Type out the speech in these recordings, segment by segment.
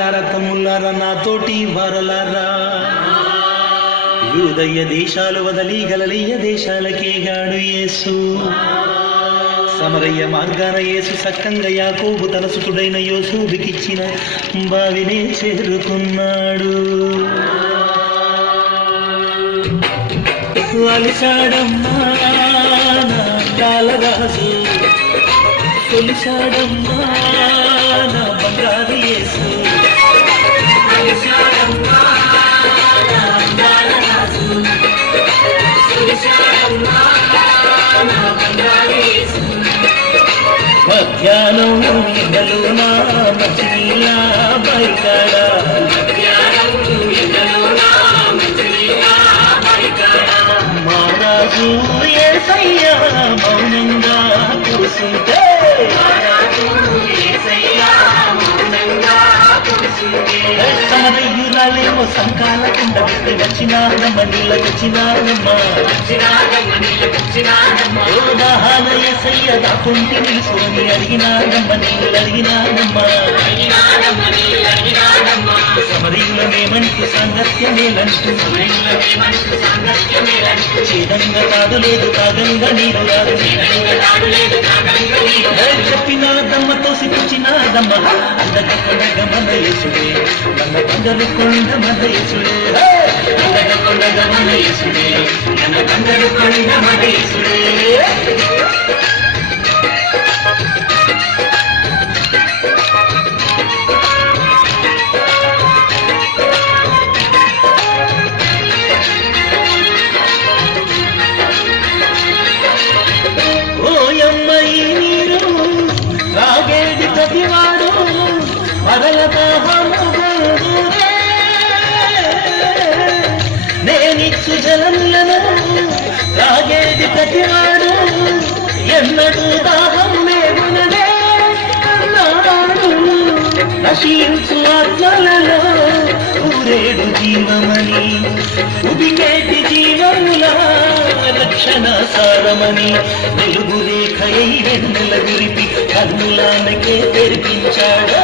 అన్నలారా తమ్ముళ్ళారా నాతోటి వారలారా యూదయ్య దేశాలు వదలి గలిలయ దేశాలకేగాడు యేసు సమరయ్య మార్గాన యేసు సక్కంగా యాకోబు తన సుతుడైన యోసేపుకిచ్చిన బావినే చేరుకున్నాడు. అలిసాడమ్మా నా కాలరాజు, తొలిసాడమ్మా నా బంగారు యేసు. అలిసాడమ్మా నా కాలరాజు, తొలిసాడమ్మా నా బంగారు యేసు. మధ్యాహ్నం ఎండలోనా మంచి నీళ్ళ బయకాడ, మధ్యాహ్నం ఎండలోనా మంచి నీళ్ళ బయకాడ మహారాజు యేసయ్య మౌనంగా కూర్చుంటే, సమరయ్యురాలేమో సంకాల కింద పెట్టి వచ్చినానమ్మ నీళ్ళకొచ్చినానమ్మా. దాహాల యేసయ్య దాకుంటి నిలుసుకొని అడిగినానమ్మ నీళ్ళు అడిగినానమ్మా. సమరయ్యులమేమంటూ సాంగత్యమేలంటూ, చేదంగా కాదు లేదు కాగంగా నీరు రాదు, చెప్పినాదమ్మ తోసిపుచ్చినాదమ్మ. అందగ మన యేసుడే మన బంగారు కొండ మన యేసుడే, అందగ మన యేసుడే మన బంగారు కొండ మన యేసుడే. నేనిచ్చు జలములను తాగేది ప్రతివాడు ఎన్నడూ దాహం లేవుననే అన్నాడు. నశించు ఆత్మలలో ఊరేడు జీవమని, ఉదికేటి జీవముల రక్షణ సారమని, వెలుగు రేఖయై వెన్నెల గురిపి కన్నులానకే తెరిపించాడు.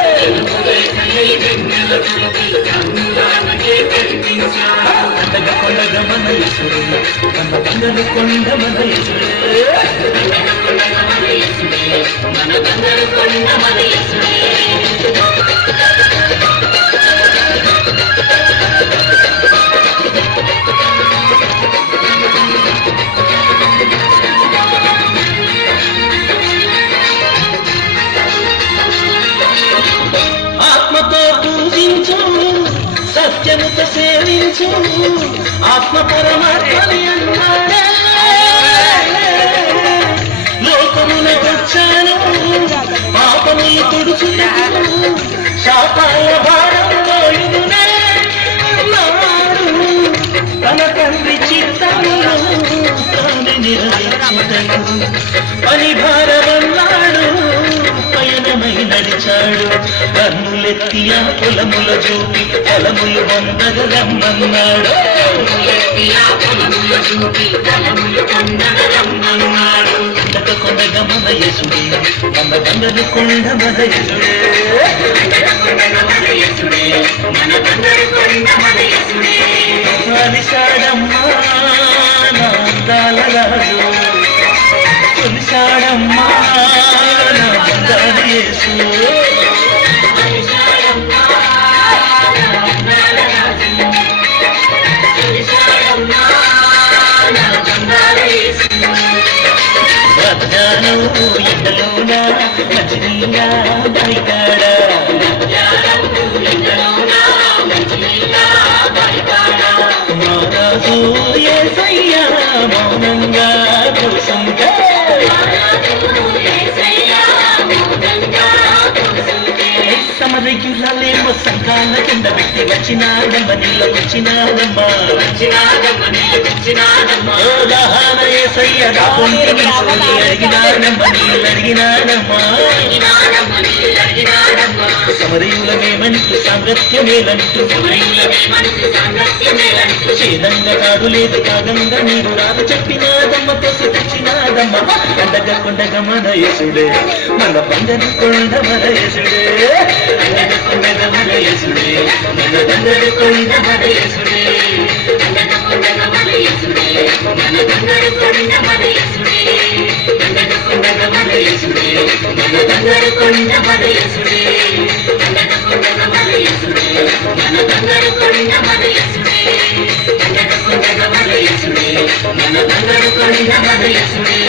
అందగ కొండగ మన యేసుడే మన బంగారు కొండ మన యేసుడే, మన బంగారు కొండ మన యేసుడే. ఆత్మతో పూజించు, సత్యముతో సేవించు, ఆత్మ పరమాత్మని అన్నాడే. లోకమునకొచ్చాను పాపములు తుడుచుటకు, శాపాల భారం మోయుదునే అన్నాడు. తన తండ్రి చిత్తమును తాను నెరవేర్చుటకు పని భారమన్నాడు. పయనమై నడిచాడు, కన్నులెత్తియ పొలముల చూపి ఫలములు వందగ రమ్మన్నాడు. అందగ కొండగ మన యేసుడే మన బంగారు కొండ మన యేసుడే, అలిసాడమ్మా నా కాలరాజు, తొలిసాడమ్మా నా బంగారు యేసు. మధ్యాహ్నం ఎండలోన మంచి నీళ్ళ బయకాడ, మహారాజు యేసయ్య మౌనంగా కూర్చుంటే, సమరయ్యురాలేమో సంకాల కింద పెట్టి వచ్చినాదమ్మ నీళ్ళకొచ్చినాదమ్మ. దాహాల యేసయ్య దాకుంటి నిలుసుకొని అడిగినానమ్మ నీళ్ళు అడిగినానమ్మా. సమరయ్యులమేమంటూ సాంగత్యమేలంటూ, చేదంగా కాదు లేదు కాగంగా నీరు రాదు, చెప్పినాదమ్మ తోసి తెచ్చినాదమ్మ. అందగ కొండగ మన యేసుడే మన బంగారు కొండ మన యేసుడే. కొండగ మలయసుడే మన బంగారు కొండ మలయసుడే కొండగ కొండగ మలయసుడే మన బంగారు కొండ మలయసుడే కొండగ కొండగ మలయసుడే మన బంగారు కొండ మలయసుడే కొండగ కొండగ మలయసుడే మన బంగారు కొండ మలయసుడే కొండగ కొండగ మలయసుడే మన బంగారు కొండ మలయసుడే